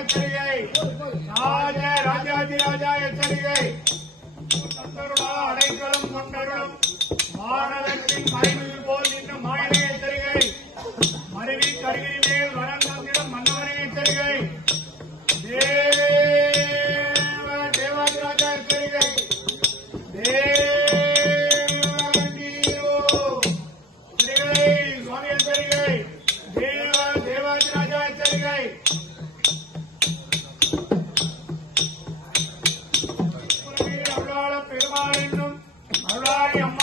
எச்சரிக்கை ராஜ ராஜாதி ராஜா எச்சரிக்கை அடைக்கலம் கொண்டர்களும் பாரதத்தின் மறைவில் போல் நின்ற மாயிலை எச்சரிக்கை. மருவி கருவியிலே வளர்ந்த I'm